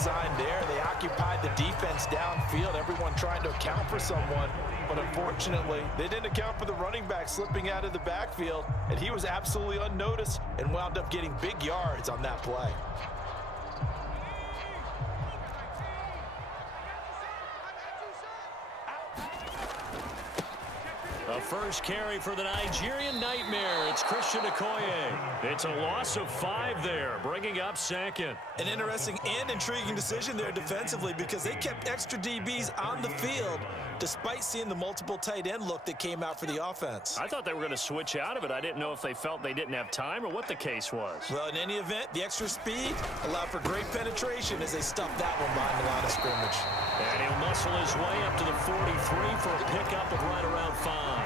design there. They occupied the defense downfield, everyone trying to account for someone. But unfortunately, they didn't account for the running back slipping out of the backfield, and he was absolutely unnoticed and wound up getting big yards on that play. The first carry for the Nigerian Nightmare. It's Christian Okoye. It's a loss of 5 there, bringing up second. An interesting and intriguing decision there defensively because they kept extra DBs on the field despite seeing the multiple tight end look that came out for the offense. I thought they were going to switch out of it. I didn't know if they felt they didn't have time or what the case was. Well, in any event, the extra speed allowed for great penetration as they stuffed that one behind the line of scrimmage. And he'll muscle his way up to the 43 for a pickup of right around 5.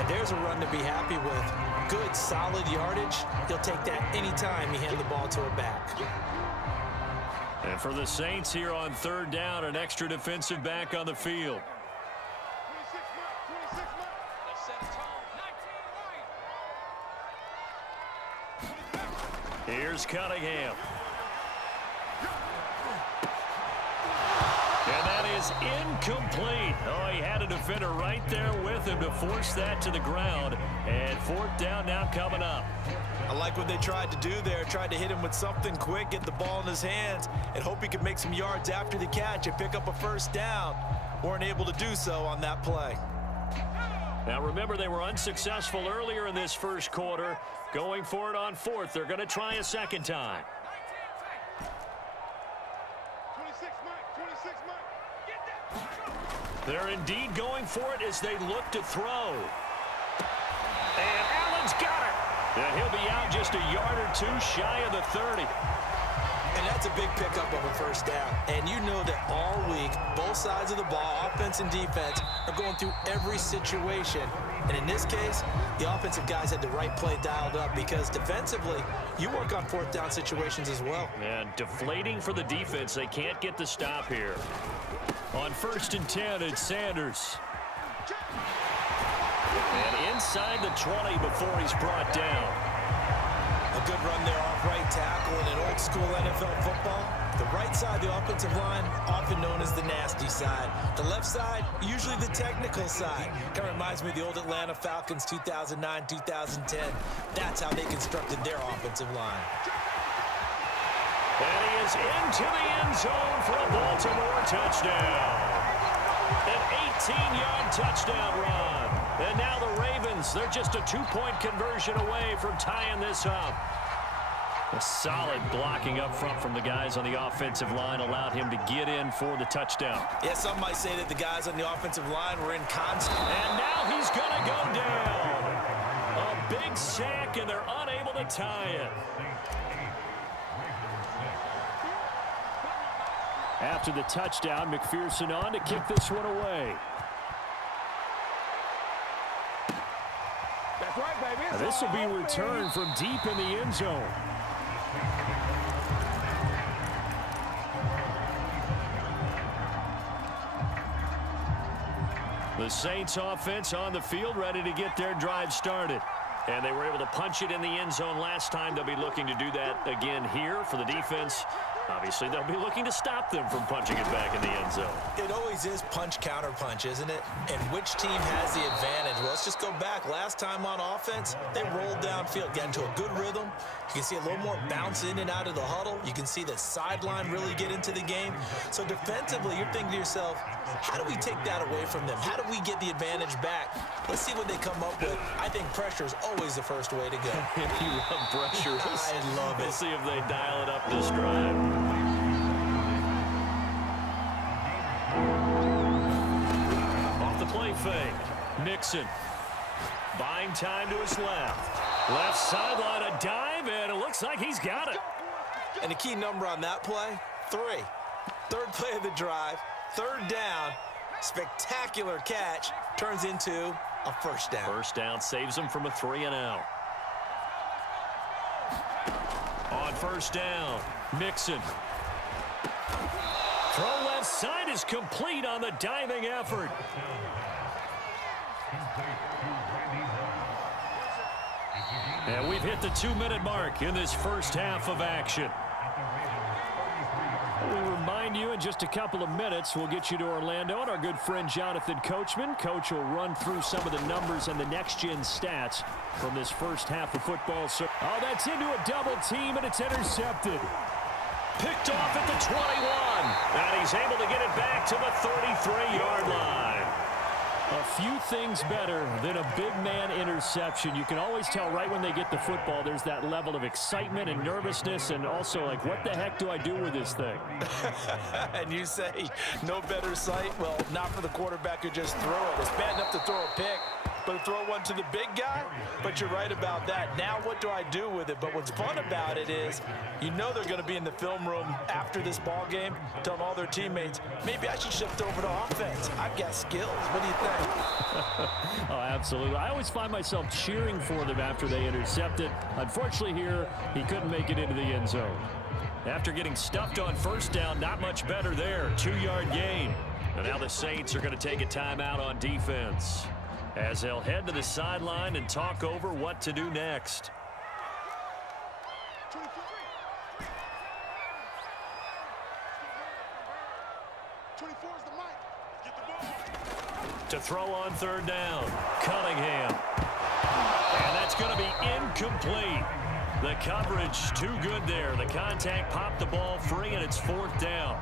And there's a run to be happy with. Good, solid yardage. He'll take that anytime you hand the ball to a back. And for the Saints here on third down, an extra defensive back on the field. Here's Cunningham. And that is incomplete. Oh, he had a defender right there with him to force that to the ground. And fourth down now coming up. I like what they tried to do there. Tried to hit him with something quick, get the ball in his hands, and hope he could make some yards after the catch and pick up a first down. Weren't able to do so on that play. Now remember, they were unsuccessful earlier in this first quarter. Going for it on fourth. They're going to try a second time. They're indeed going for it as they look to throw. And Allen's got it. And he'll be out just a yard or two shy of the 30. And that's a big pickup of a first down. And you know that all week, both sides of the ball, offense and defense, are going through every situation. And in this case, the offensive guys had the right play dialed up because defensively, you work on fourth down situations as well. And deflating for the defense. They can't get the stop here. On 1st and 10, it's Sanders. And inside the 20 before he's brought down. A good run there off right tackle in an old-school NFL football. The right side, the offensive line, often known as the nasty side. The left side, usually the technical side. Kind of reminds me of the old Atlanta Falcons 2009, 2010. That's how they constructed their offensive line. And he is into the end zone for a Baltimore touchdown. An 18-yard touchdown run. And now the Ravens, they're just a 2-point conversion away from tying this up. A solid blocking up front from the guys on the offensive line allowed him to get in for the touchdown. Yeah, some might say that the guys on the offensive line were in constant. And now he's going to go down. A big sack, and they're unable to tie it. After the touchdown, McPherson on to kick this one away. That's right, baby. Now this will be returned from deep in the end zone. The Saints offense on the field, ready to get their drive started. And they were able to punch it in the end zone last time. They'll be looking to do that again here for the defense. Obviously, they'll be looking to stop them from punching it back in the end zone. It always is punch-counter-punch, isn't it? And which team has the advantage? Well, let's just go back. Last time on offense, they rolled downfield, got into a good rhythm. You can see a little more bounce in and out of the huddle. You can see the sideline really get into the game. So defensively, you're thinking to yourself, how do we take that away from them? How do we get the advantage back? Let's see what they come up with. I think pressure is always the first way to go. If you love pressure, I love it. We'll see if they dial it up this drive. Play fake. Mixon. Buying time to his left. Left sideline, a dive, and it looks like he's got it. And the key number on that play, 3. Third play of the drive, third down, spectacular catch, turns into a first down. First down saves him from a 3-and-out. On first down, Mixon. Throw left side is complete on the diving effort. And we've hit the 2-minute mark in this first half of action. continue in just a couple of minutes. We'll get you to Orlando and our good friend Jonathan Coachman. Coach will run through some of the numbers and the next-gen stats from this first half of football. So, oh, that's into a double team, and it's intercepted. Picked off at the 21. And he's able to get it back to the 33-yard line. A few things better than a big man interception. You can always tell right when they get the football, there's that level of excitement and nervousness, and also like, what the heck do I do with this thing? And you say, no better sight? Well, not for the quarterback who just threw it. It's bad enough to throw a pick, but to throw one to the big guy? But you're right about that. Now what do I do with it? But what's fun about it is, you know they're going to be in the film room after this ball game, telling all their teammates, maybe I should shift over to offense. I've got skills. What do you think? Oh, absolutely. I always find myself cheering for them after they intercept it. Unfortunately here, he couldn't make it into the end zone. After getting stuffed on first down, not much better there. 2-yard gain. And now the Saints are going to take a timeout on defense, as they'll head to the sideline and talk over what to do next. To throw on third down, Cunningham. And that's going to be incomplete. The coverage too good there. The contact popped the ball free, and it's fourth down.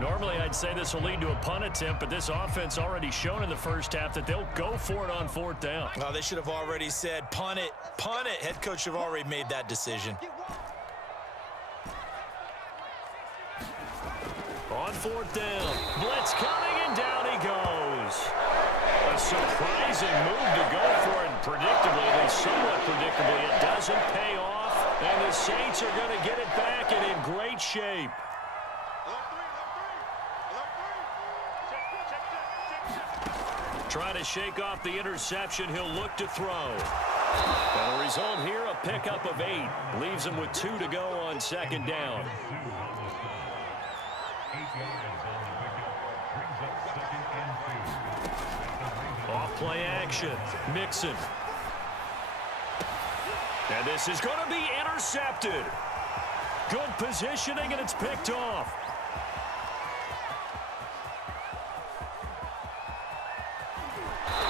Normally, I'd say this will lead to a punt attempt, but this offense already shown in the first half that they'll go for it on fourth down. Oh, they should have already said, punt it, punt it. Head coach have already made that decision. On fourth down, blitz coming, and down he goes. A surprising move to go for it, and predictably, at least somewhat predictably, it doesn't pay off, and the Saints are going to get it back and in great shape. Trying to shake off the interception, he'll look to throw. And the result here, a pickup of 8. Leaves him with 2 to go on second down. Off play action, Mixon. And this is going to be intercepted. Good positioning, and it's picked off.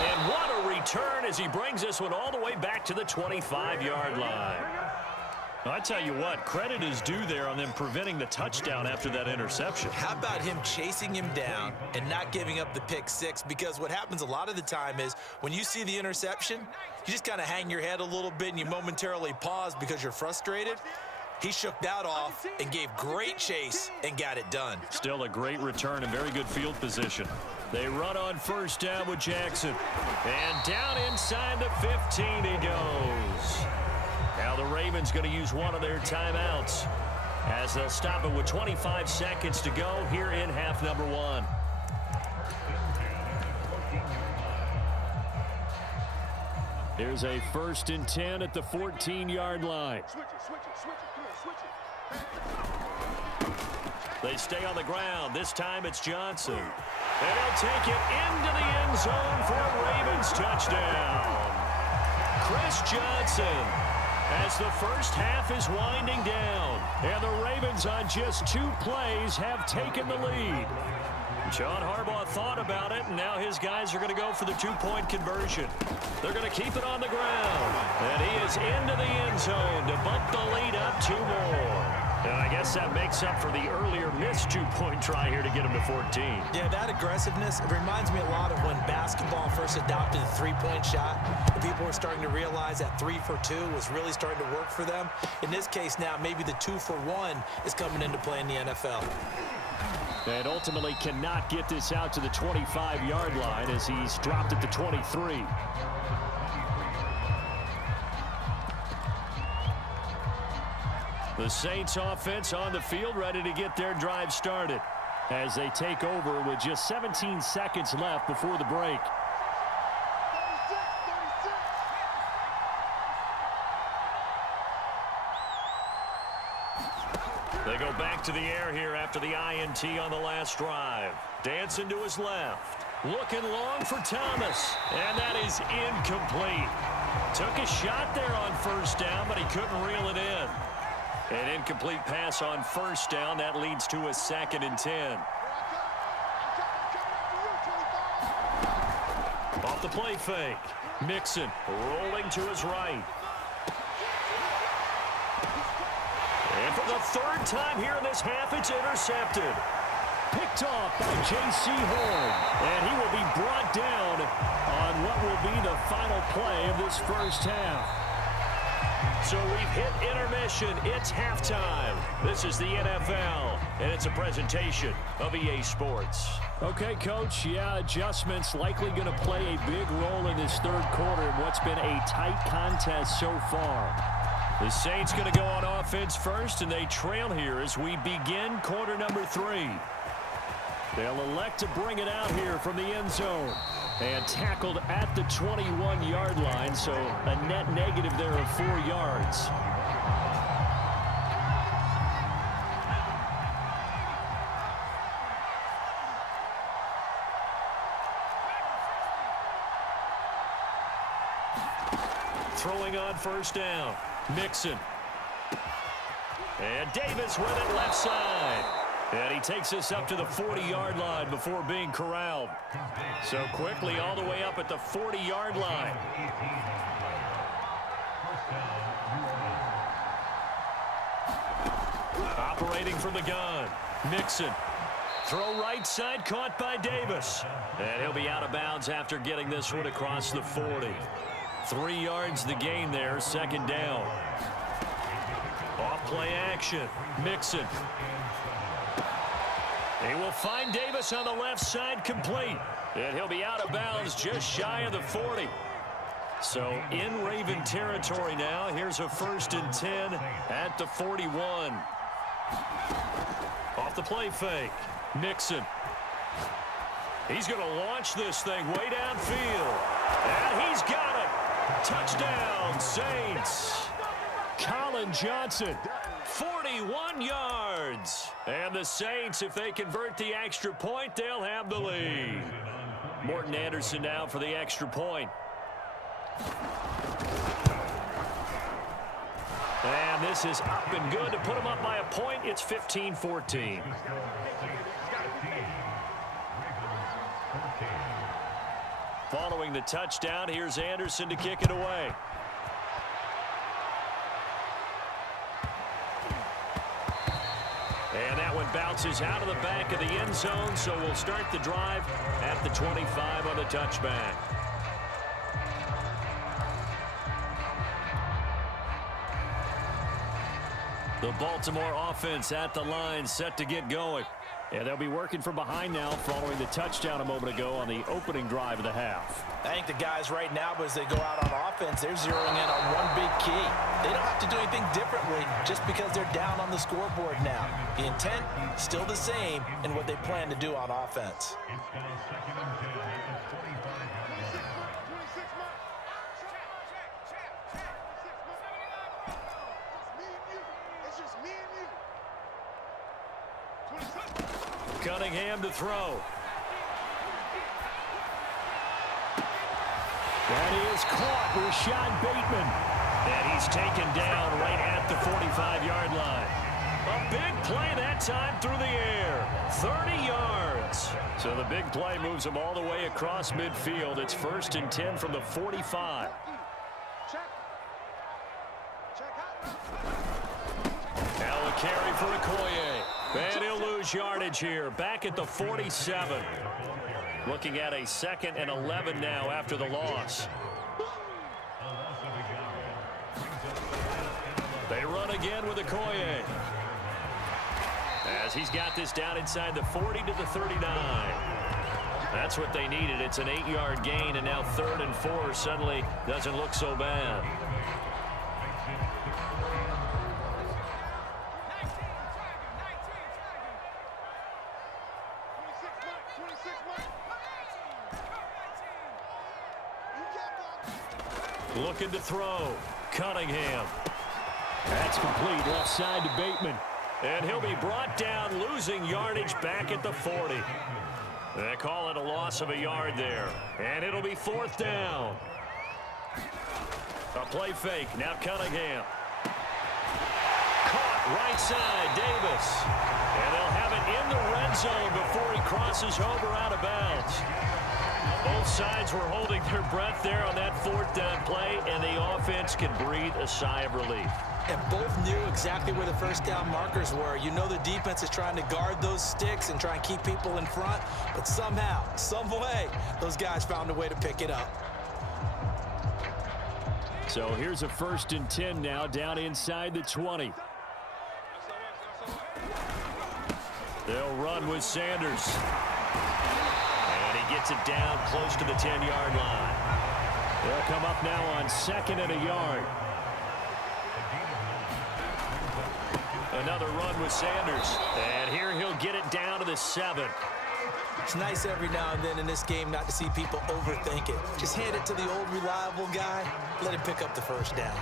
And what a return as he brings this one all the way back to the 25-yard line. I tell you what, credit is due there on them preventing the touchdown after that interception. How about him chasing him down and not giving up the pick six? Because what happens a lot of the time is when you see the interception, you just kind of hang your head a little bit and you momentarily pause because you're frustrated. He shook that off and gave great chase and got it done. Still a great return and very good field position. They run on first down with Jackson. And down inside the 15 he goes. Now the Ravens going to use one of their timeouts as they'll stop it with 25 seconds to go here in half number 1. Here's a 1st and 10 at the 14-yard line. They stay on the ground. This time it's Johnson. And he'll take it into the end zone for a Ravens touchdown. Chris Johnson, as the first half is winding down, and the Ravens on just 2 plays have taken the lead. John Harbaugh thought about it, and now his guys are going to go for the 2-point conversion. They're going to keep it on the ground, and he is into the end zone to bump the lead up 2 more. And I guess that makes up for the earlier missed 2-point try here to get him to 14. Yeah, that aggressiveness, it reminds me a lot of when basketball first adopted the 3-point shot. And people were starting to realize that 3 for 2 was really starting to work for them. In this case now, maybe the 2 for 1 is coming into play in the NFL. And ultimately cannot get this out to the 25-yard line as he's dropped at the 23. The Saints offense on the field ready to get their drive started as they take over with just 17 seconds left before the break. They go back to the air here after the INT on the last drive. Dancing to his left. Looking long for Thomas. And that is incomplete. Took a shot there on first down, but he couldn't reel it in. An incomplete pass on first down. That leads to a 2nd and 10. Off the play fake. Mixon rolling to his right. And for the 3rd time here in this half, it's intercepted. Picked off by J.C. Horn. And he will be brought down on what will be the final play of this first half. So we've hit intermission. It's halftime. This is the NFL, and it's a presentation of EA Sports. Okay, Coach, yeah, adjustments likely going to play a big role in this 3rd quarter in what's been a tight contest so far. The Saints going to go on offense first, and they trail here as we begin quarter number 3. They'll elect to bring it out here from the end zone. And tackled at the 21-yard line, so a net negative there of 4 yards. Throwing on first down. Mixon. And Davis with it left side. And he takes us up to the 40-yard line before being corralled. So quickly all the way up at the 40-yard line. Operating from the gun. Mixon. Throw right side, caught by Davis. And he'll be out of bounds after getting this one across the 40. 3 yards the gain there, 2nd down. Off play action. Mixon. He will find Davis on the left side, complete. And he'll be out of bounds just shy of the 40. So in Raven territory now. Here's a 1st and 10 at the 41. Off the play fake. Mixon. He's going to launch this thing way downfield. And he's got it. Touchdown, Saints. Colin Johnson. 41 yards. And the Saints, if they convert the extra point, they'll have the lead. Morton Anderson now for the extra point. And this is up and good to put them up by a point. It's 15-14. Following the touchdown, here's Anderson to kick it away. And that one bounces out of the back of the end zone, so we'll start the drive at the 25 on the touchback. The Baltimore offense at the line, set to get going. And they'll be working from behind now following the touchdown a moment ago on the opening drive of the half. I think the guys right now, as they go out on offense, they're zeroing in on one big key. They don't have to do anything differently just because they're down on the scoreboard now. The intent, still the same in what they plan to do on offense. Cunningham to throw. That is caught. Rashad Bateman. And he's taken down right at the 45-yard line. A big play that time through the air. 30 yards. So the big play moves him all the way across midfield. It's 1st and 10 from the 45. Now a carry for Okoye. And he'll lose yardage here. Back at the 47. Looking at a 2nd and 11 now after the loss. They run again with Okoye. As he's got this down inside the 40 to the 39. That's what they needed. It's an 8-yard gain, and now 3rd and 4 suddenly doesn't look so bad. Looking to throw. Cunningham. That's complete left side to Bateman. And he'll be brought down, losing yardage back at the 40. They call it a loss of a yard there. And it'll be 4th down. A play fake. Now Cunningham. Caught Right side, Davis. And they'll have it in the red zone before he crosses over out of bounds. Both sides were holding their breath there on that fourth down play, and the offense can breathe a sigh of relief. And both knew exactly where the first down markers were. You know the defense is trying to guard those sticks and try and keep people in front, but somehow, some way, those guys found a way to pick it up. So here's a 1st and 10 now, down inside the 20. They'll run with Sanders. And he gets it down close to the 10-yard line. They'll come up now on 2nd and a yard. Another run with Sanders. And here he'll get it down to the 7. It's nice every now and then in this game not to see people overthink it. Just hand it to the old reliable guy. Let him pick up the first down.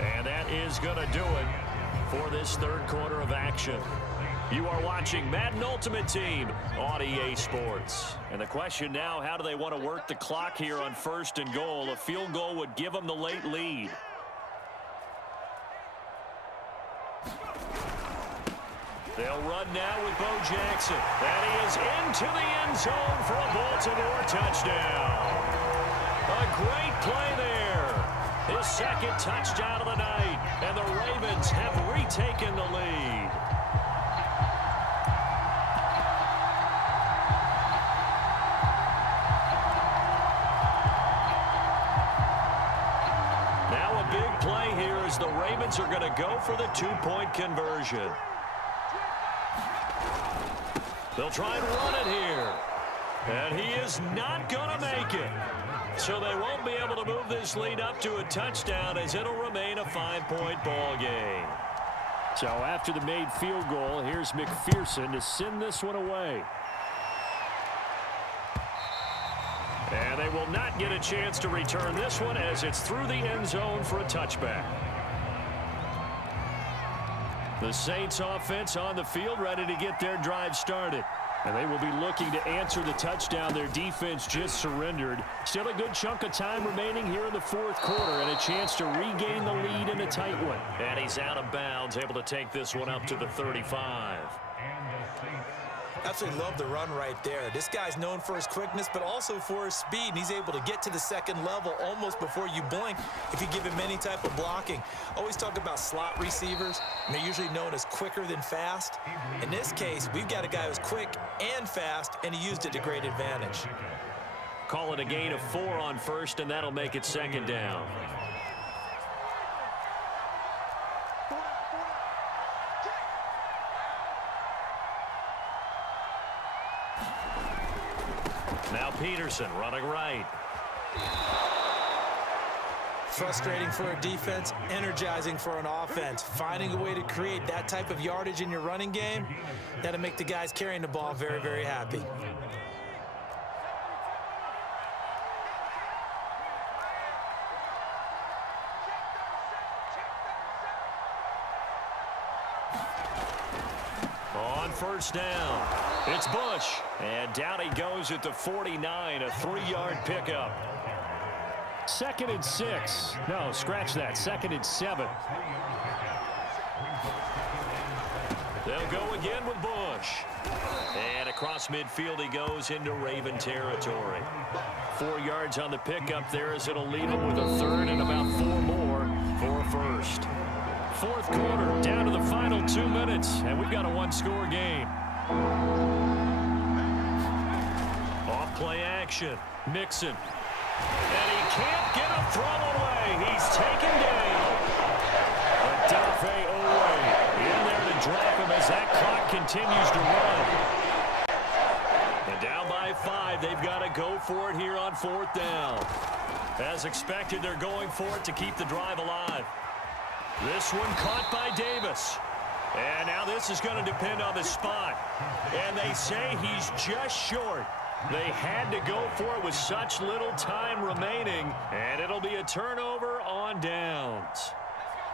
And that is going to do it for this third quarter of action. You are watching Madden Ultimate Team on EA Sports. And the question now, how do they want to work the clock here on 1st and goal? A field goal would give them the late lead. They'll run now with Bo Jackson. And he is into the end zone for a Baltimore touchdown. A great play there. His 2nd touchdown of the night. And the Ravens have retaken the lead. Big play here as the Ravens are going to go for the 2-point conversion. They'll try and run it here. And he is not going to make it. So they won't be able to move this lead up to a touchdown as it'll remain a 5-point ball game. So after the made field goal, here's McPherson to send this one away. And they will not get a chance to return this one as it's through the end zone for a touchback. The Saints offense on the field ready to get their drive started. And they will be looking to answer the touchdown their defense just surrendered. Still a good chunk of time remaining here in the fourth quarter and a chance to regain the lead in a tight one. And he's out of bounds, able to take this one up to the 35. Absolutely love the run right there. This guy's known for his quickness, but also for his speed. And he's able to get to the second level almost before you blink if you give him any type of blocking. Always talk about slot receivers, and they're usually known as quicker than fast. In this case, we've got a guy who's quick and fast, and he used it to great advantage. Call it a gain of 4 on 1st, and that'll make it 2nd down. Now Peterson running right. Frustrating for a defense, energizing for an offense. Finding a way to create that type of yardage in your running game, that'll make the guys carrying the ball very, very happy. On 1st down, it's Bush. And down he goes at the 49, a 3-yard pickup. 2nd and 6. No, scratch that. 2nd and 7. They'll go again with Bush. And across midfield he goes into Raven territory. 4 yards on the pickup there as it'll leave him with a 3rd and about 4 more for a 1st. Fourth quarter, down to the final 2 minutes, and we've got a 1-score game. Off play action, Mixon. And he can't get a throw away. He's taken down. Odafe Oweh in there to drop him as that clock continues to run. And down by 5, they've got to go for it here on 4th down. As expected, they're going for it to keep the drive alive. This one caught by Davis. And now this is going to depend on the spot. And they say he's just short. They had to go for it with such little time remaining. And it'll be a turnover on downs.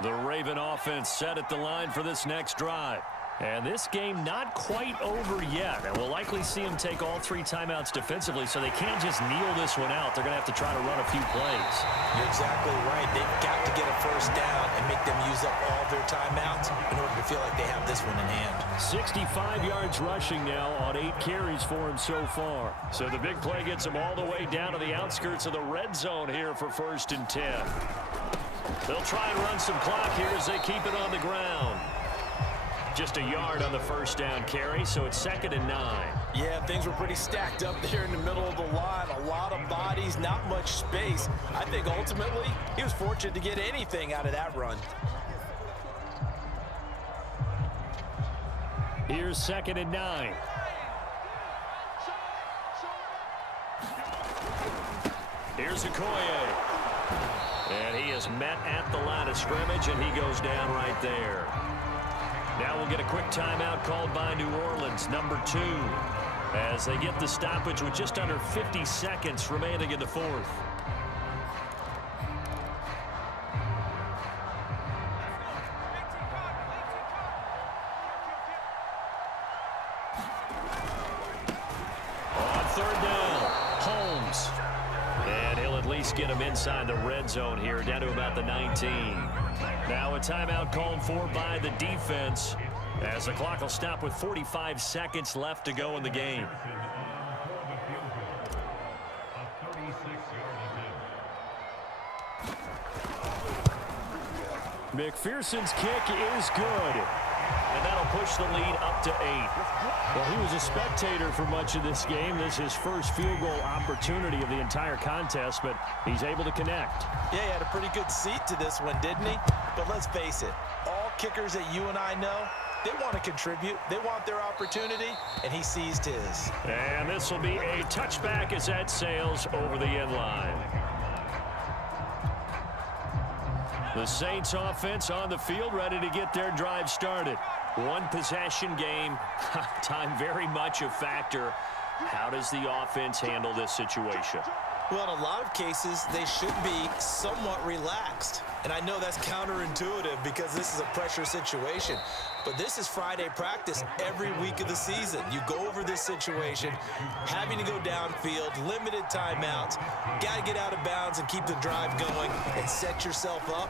The Raven offense set at the line for this next drive. And this game not quite over yet. And we'll likely see them take all 3 timeouts defensively, so they can't just kneel this one out. They're going to have to try to run a few plays. You're exactly right. They've got to get a first down and make them use up all their timeouts in order to feel like they have this one in hand. 65 yards rushing now on 8 carries for him so far. So the big play gets him all the way down to the outskirts of the red zone here for 1st and 10. They'll try and run some clock here as they keep it on the ground. Just a yard on the first down carry, so it's 2nd and 9. Yeah, things were pretty stacked up there in the middle of the line. A lot of bodies, not much space. I think ultimately he was fortunate to get anything out of that run. Here's 2nd and 9. Here's Okoye. And he is met at the line of scrimmage, and he goes down right there. Now we'll get a quick timeout called by New Orleans, number 2, as they get the stoppage with just under 50 seconds remaining in the 4th. On 3rd down, Holmes. And he'll at least get him inside the red zone here, down to about the 19. Now a timeout called for by the defense as the clock will stop with 45 seconds left to go in the game. McPherson's kick is good. And that'll push the lead up to 8. Well, he was a spectator for much of this game. This is his first field goal opportunity of the entire contest, but he's able to connect. Yeah, he had a pretty good seat to this one, didn't he? But let's face it, all kickers that you and I know, they want to contribute. They want their opportunity, and he seized his. And this will be a touchback as that sails over the end line. The Saints offense on the field, ready to get their drive started. One possession game. Time very much a factor. How does the offense handle this situation? Well, in a lot of cases, they should be somewhat relaxed. And I know that's counterintuitive because this is a pressure situation. But this is Friday practice every week of the season. You go over this situation, having to go downfield, limited timeouts, got to get out of bounds and keep the drive going and set yourself up.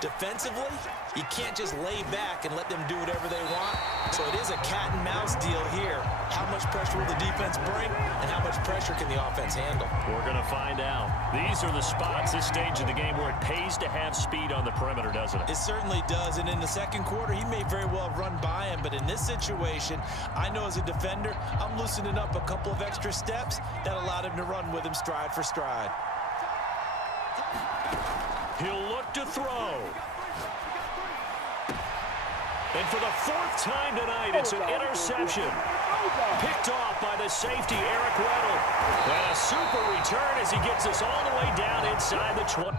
Defensively, you can't just lay back and let them do whatever they want. So it is a cat and mouse deal here. How much pressure will the defense bring, and how much pressure can the offense handle? We're going to find out. These are the spots, this stage of the game, where it pays to have speed on the perimeter, doesn't it? It certainly does, and in the second quarter, he may very well run by him, but in this situation, I know as a defender, I'm loosening up a couple of extra steps that allowed him to run with him stride for stride. He'll look to throw. And for the 4th time tonight, it's an interception. Picked off by the safety, Eric Weddle. And a super return as he gets us all the way down inside the 20.